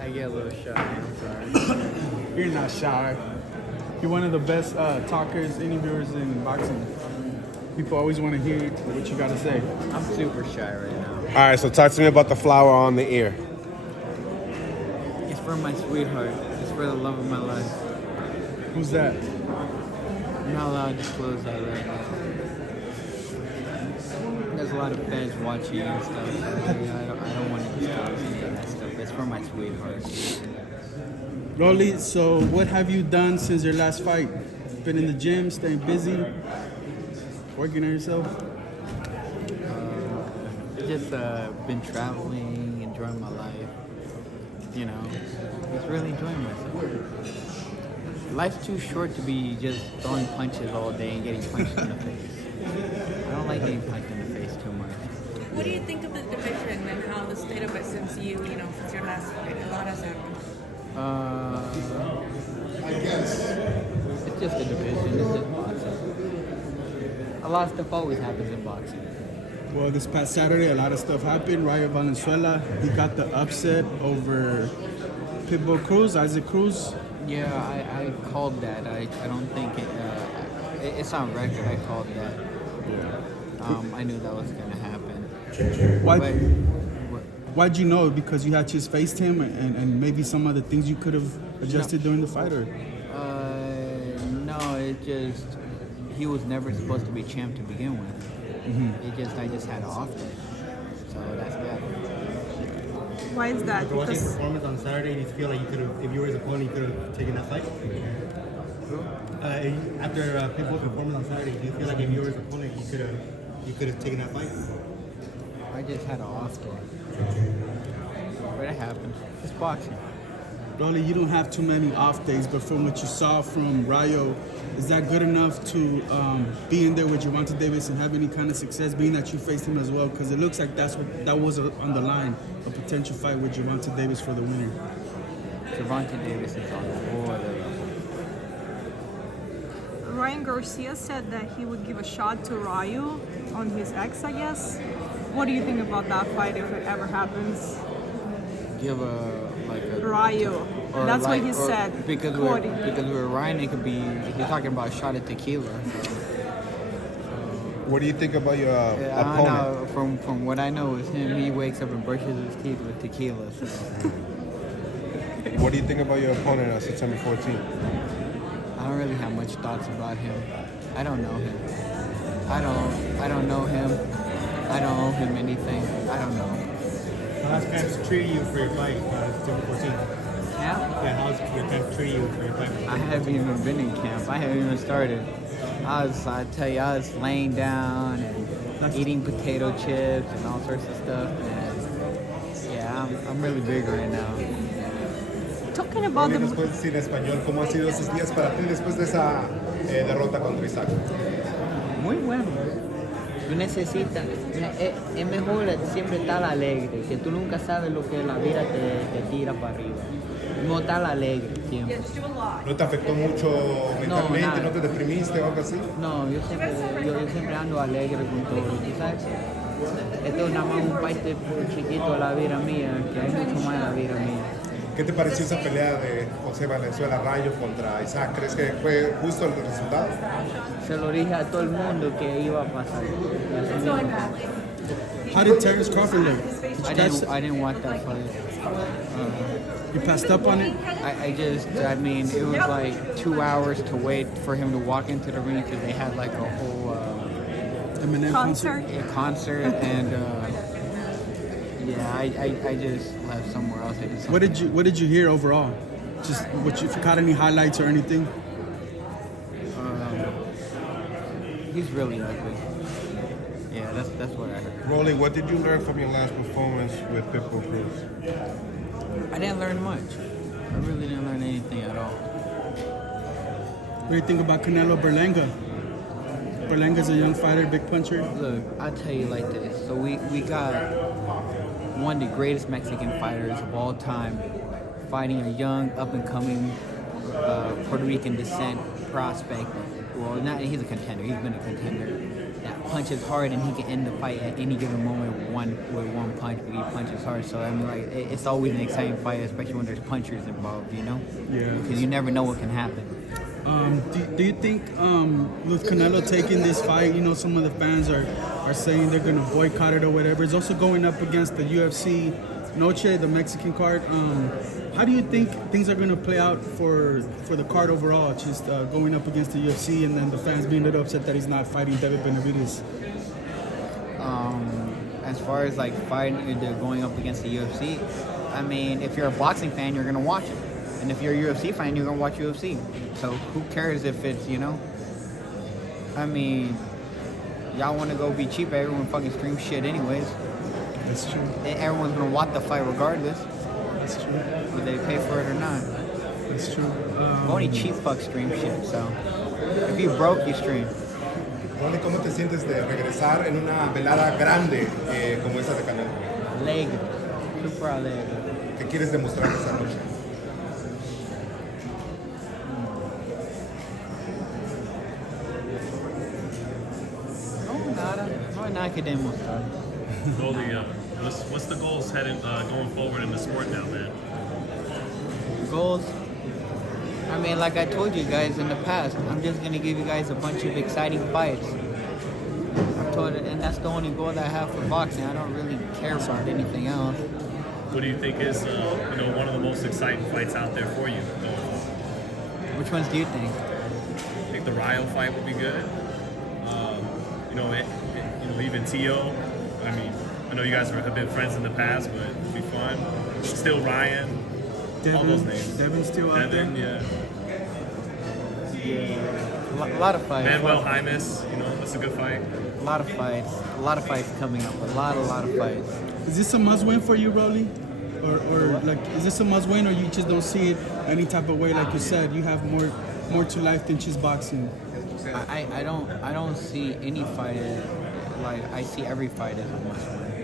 I get a little shy. I'm sorry. You're not shy. You're one of the best talkers, interviewers in boxing. People always want to hear what you got to say. I'm super shy right now. All right, so talk to me about the flower on the ear. It's for my sweetheart. It's for the love of my life. Who's that? I'm not allowed to disclose that right now. There's a lot of feds watching and stuff. So I don't want to disclose any of that stuff. It's for my sweetheart. Rolly, so what have you done since your last fight? Been in the gym, staying busy, working on yourself? Just been traveling, enjoying my life. You know, just really enjoying myself. Life's too short to be just throwing punches all day and getting punched in the face. I don't like getting punched in the face too much. What do you think of the division and how the state of it since since your last fight? A lot has happened. It's just a division. It's just boxing. A lot of stuff always happens in boxing. Well, this past Saturday, a lot of stuff happened. Rayo Valenzuela, he got the upset over Pitbull Cruz, Isaac Cruz. Yeah, I called that. I don't think it's on record. I called that. I knew that was gonna happen. Why'd you know? Because you had just faced him and maybe some other things you could have adjusted during the fight, or? No, it just he was never supposed to be champ to begin with. I just had an off day, so that's that. Why is that? After watching his Because performance on Saturday, do you feel like you could have, if you were his opponent, you could have taken that fight? After Pitbull's performance on Saturday, do you feel like if you were his opponent, you could have taken that fight? I just had an off day, but it happened. It's boxing. Rolly, you don't have too many off days, but from what you saw from Rayo, is that good enough to be in there with Gervonta Davis and have any kind of success, being that you faced him as well? Because it looks like that was on the line, a potential fight with Gervonta Davis for the winner. Gervonta Davis is on the border. Ryan Garcia said that he would give a shot to Ryu on his ex, I guess. What do you think about that fight if it ever happens? Give a Ryu. or That's like- what he or said. Because Cody. we're Ryan, it could be he's talking about a shot at tequila. So. What do you think about your I don't opponent? know. From what I know is him. He wakes up and brushes his teeth with tequila. So. What do you think about your opponent on September 14th? I don't really have much thoughts about him. I don't know him. I don't know him. I don't owe him anything. I don't know. How's camps treating you for your fight, September 14th? Yeah. Yeah, how's your camp treating you for your fight? I haven't even been in camp. I haven't even started. I was laying down and eating potato chips and all sorts of stuff. And yeah, I'm really big right now. Talking about ¿Nos the puedes decir en español cómo han sido esos días para ti después de esa derrota contra Isaac? Muy bueno. Tú necesitas, es mejor siempre estar alegre, que tú nunca sabes lo que la vida te tira para arriba. No estar alegre siempre. ¿No te afectó mucho mentalmente? nada. ¿No te deprimiste o algo así? No, yo siempre ando alegre con todo. ¿Tú sabes? Esto es nada más un parte chiquito de la vida mía, que hay mucho más en la vida mía. ¿Qué te pareció esa pelea de José Valenzuela Rayo contra Isaac? ¿Crees que fue justo el resultado? Se lo dije a todo el mundo que iba a pasar. How did Terrence Crawford look? I didn't want that fight. You passed up on it? I mean, it was like 2 hours to wait for him to walk into the ring because they had like a whole Eminem concert. concert and yeah, I just left somewhere else. I did something. What did you hear overall? Just if you caught any highlights or anything? He's really ugly. Yeah, that's what I heard. Rolly, what did you learn from your last performance with Pitbull Cruz? I didn't learn much. I really didn't learn anything at all. What do you think about Canelo-Berlanga? Berlanga's a young fighter, big puncher. Look, I'll tell you like this. So we got one of the greatest Mexican fighters of all time fighting a young, up-and-coming Puerto Rican descent prospect. Well, he's a contender. He's been a contender. that punches hard and he can end the fight at any given moment with one punch, but he punches hard. So I mean, like it's always an exciting fight, especially when there's punchers involved, you know? Yeah. Because you never know what can happen. Do you think with Canelo taking this fight, you know, some of the fans are saying they're going to boycott it or whatever. It's also going up against the UFC Noche, the Mexican card. How do you think things are going to play out for the card overall? Just going up against the UFC and then the fans being a little upset that he's not fighting David Benavidez. As far as like fighting, they're going up against the UFC. I mean, if you're a boxing fan, you're gonna watch it, and if you're a UFC fan, you're gonna watch UFC. So who cares if it's, you know? I mean, y'all want to go be cheap? Everyone fucking streams shit anyways. That's true. Everyone's gonna watch the fight regardless, That's true. whether they pay for it or not. That's true. Only cheap fuck stream shit. So if you broke, you stream. Ronnie, ¿cómo te sientes de regresar en una velada grande como esa de Canelo? Alegre, super alegre. ¿Qué quieres demostrar esa noche? No, nada. No hay nada que demostrar. Goldie, what's the goals heading going forward in the sport now, man? Goals. I mean, like I told you guys in the past, I'm just gonna give you guys a bunch of exciting fights. I've told it, and that's the only goal that I have for boxing. I don't really care about anything else. What do you think is one of the most exciting fights out there for you going forward? Which ones do you think? I think the Ryo fight would be good. Even T.O. I mean, I know you guys have been friends in the past, but it'd be fun. Still Ryan. All those names. Devin's still out Devin, there. yeah. A lot of fights. Manuel Jaimes, that's a good fight. A lot of fights. A lot of fights coming up. A lot of fights. Is this a must-win for you, Rolly? Or like, is this a must-win, or you just don't see it any type of way? Like you said, you have more to life than just boxing. I don't see any fight as, like, I see every fight as a must win.